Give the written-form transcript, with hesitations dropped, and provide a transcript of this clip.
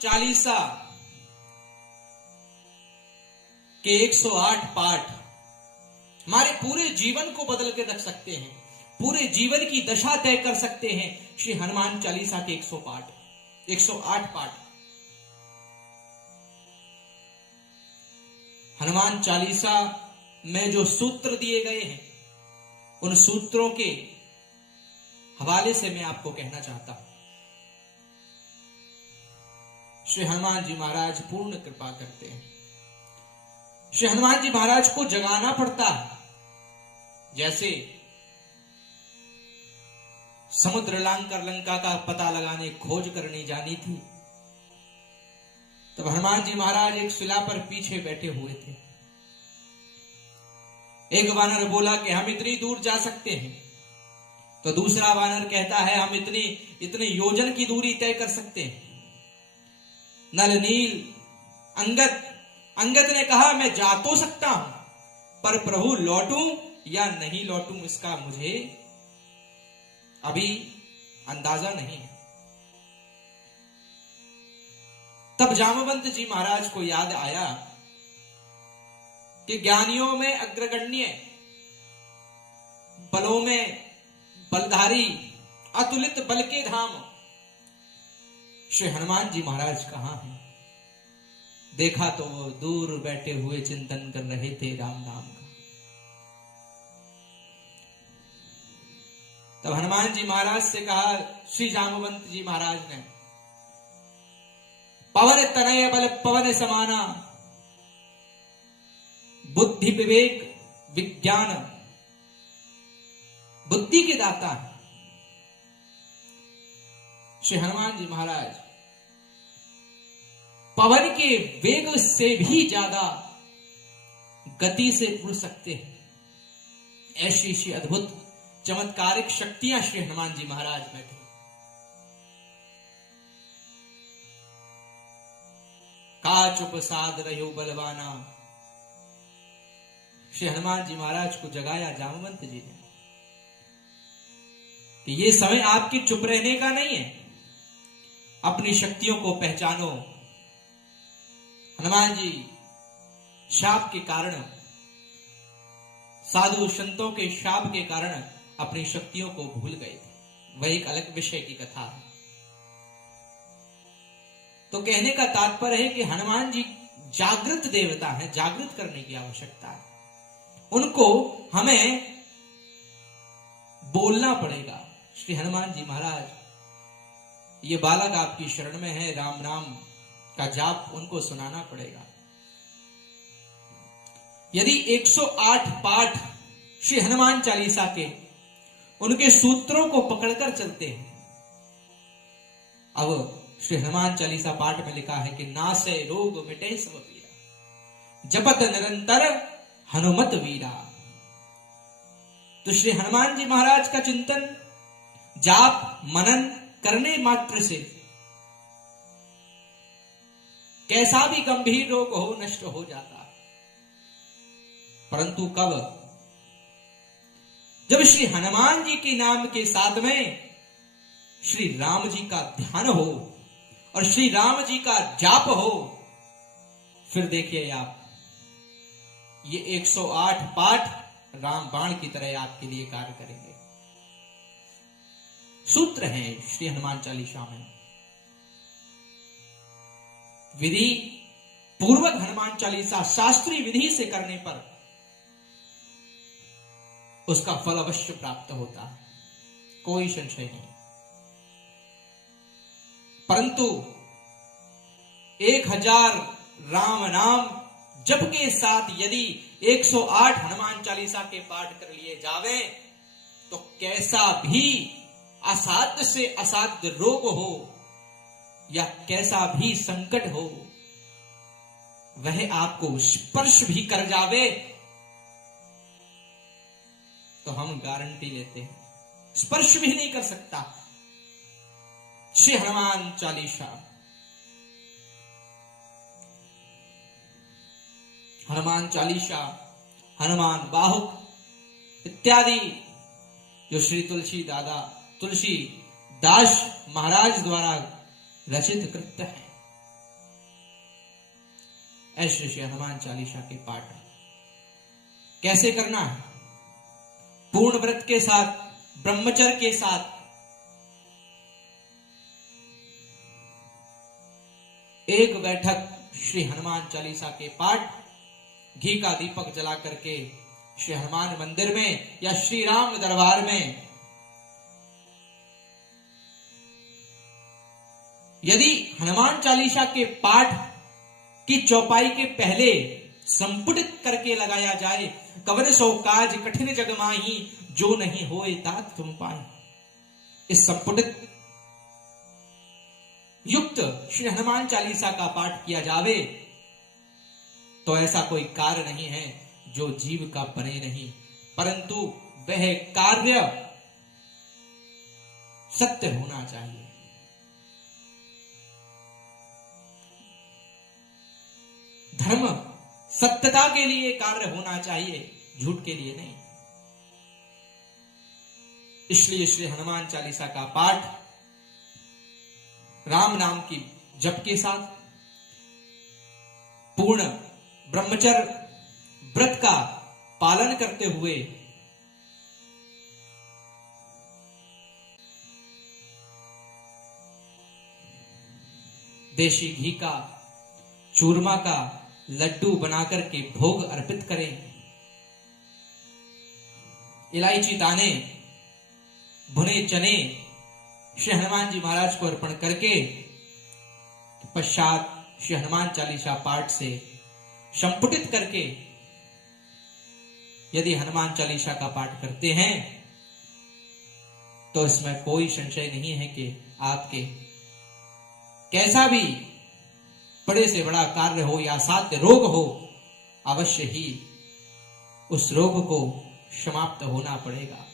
चालीसा के 108 पाठ हमारे पूरे जीवन को बदल के रख सकते हैं, पूरे जीवन की दशा तय कर सकते हैं। श्री हनुमान चालीसा के 108 पाठ। हनुमान चालीसा में जो सूत्र दिए गए हैं, उन सूत्रों के हवाले से मैं आपको कहना चाहता हूं। श्री हनुमान जी महाराज पूर्ण कृपा करते हैं। श्री हनुमान जी महाराज को जगाना पड़ता है। जैसे समुद्र लांकर लंका का पता लगाने खोज करनी जानी थी, तब हनुमान जी महाराज एक शिला पर पीछे बैठे हुए थे। एक वानर बोला कि हम इतनी दूर जा सकते हैं, तो दूसरा वानर कहता है हम इतनी योजन की दूरी तय कर सकते हैं। नल नील अंगद ने कहा मैं जा तो सकता हूं, पर प्रभु लौटूं या नहीं लौटूं इसका मुझे अभी अंदाजा नहीं है। तब जामवंत जी महाराज को याद आया कि ज्ञानियों में अग्रगण्य, बलों में बलधारी, अतुलित बल के धाम श्री हनुमान जी महाराज कहां हैं। देखा तो वो दूर बैठे हुए चिंतन कर रहे थे राम नाम का। तब हनुमान जी महाराज से कहा, श्री जामवंत जी महाराज ने, पवन तनय बल पवन समाना, बुद्धि विवेक विज्ञान, बुद्धि के दाता है श्री हनुमान जी महाराज। पवन के वेग से भी ज्यादा गति से उड़ सकते हैं। ऐसी अद्भुत चमत्कारिक शक्तियां श्री हनुमान जी महाराज में थी। काच उपसाद रहो बलवाना, श्री हनुमान जी महाराज को जगाया जामवंत जी ने कि ये समय आपके चुप रहने का नहीं है, अपनी शक्तियों को पहचानो। हनुमान जी शाप के कारण, साधु संतों के शाप के कारण अपनी शक्तियों को भूल गए थे। वह एक अलग विषय की कथा है। तो कहने का तात्पर्य है कि हनुमान जी जागृत देवता हैं, जागृत करने की आवश्यकता है। उनको हमें बोलना पड़ेगा। श्री हनुमान जी महाराज, ये बालक आपकी शरण में है, राम नाम का जाप उनको सुनाना पड़ेगा। यदि 108 पाठ श्री हनुमान चालीसा के उनके सूत्रों को पकड़कर चलते हैं। अब श्री हनुमान चालीसा पाठ में लिखा है कि नासे रोग मिटे सब पीरा, जपत निरंतर हनुमत वीरा। तो श्री हनुमान जी महाराज का चिंतन, जाप, मनन करने मात्र से कैसा भी गंभीर रोग हो नष्ट हो जाता है। परंतु कब? जब श्री हनुमान जी के नाम के साथ में श्री राम जी का ध्यान हो और श्री राम जी का जाप हो, फिर देखिए आप, ये 108 पाठ राम बाण की तरह आपके लिए कार्य करेंगे। सूत्र हैं श्री हनुमान चालीसा में। विधि पूर्वक हनुमान चालीसा शास्त्रीय विधि से करने पर उसका फल अवश्य प्राप्त होता है, कोई संशय नहीं। परंतु 1000 राम नाम जप के साथ यदि 108 हनुमान चालीसा के पाठ कर लिए जावे, तो कैसा भी असाध्य से असाध्य रोग हो या कैसा भी संकट हो, वह आपको स्पर्श भी कर जावे तो हम गारंटी लेते हैं, स्पर्श भी नहीं कर सकता। श्री हनुमान चालीसा, हनुमान चालीसा, हनुमान बाहुक इत्यादि जो श्री तुलसीदास महाराज द्वारा रचित कृत्य है, ऐसे श्री हनुमान चालीसा के पाठ कैसे करना है? पूर्ण व्रत के साथ, ब्रह्मचर्य के साथ। एक बैठक श्री हनुमान चालीसा के पाठ घी का दीपक जला करके श्री हनुमान मंदिर में या श्री राम दरबार में, यदि हनुमान चालीसा के पाठ की चौपाई के पहले संपुटित करके लगाया जाए, कवन सो काज कठिन जग माही, जो नहीं होए तात तुम पाए, इस संपुटित युक्त श्री हनुमान चालीसा का पाठ किया जावे तो ऐसा कोई कार्य नहीं है जो जीव का बने नहीं, परंतु वह कार्य सत्य होना चाहिए। धर्म सत्यता के लिए कार्य होना चाहिए, झूठ के लिए नहीं। इसलिए श्री हनुमान चालीसा का पाठ राम नाम की जप के साथ, पूर्ण ब्रह्मचर्य व्रत का पालन करते हुए देशी घी का, चूरमा का लड्डू बनाकर के भोग अर्पित करें। इलायची दाने, भुने चने श्री हनुमान जी महाराज को अर्पण करके पश्चात श्री हनुमान चालीसा पाठ से संपुटित करके यदि हनुमान चालीसा का पाठ करते हैं तो इसमें कोई संशय नहीं है कि आपके कैसा भी बड़े से बड़ा कार्य हो या साध्य रोग हो, अवश्य ही उस रोग को समाप्त होना पड़ेगा।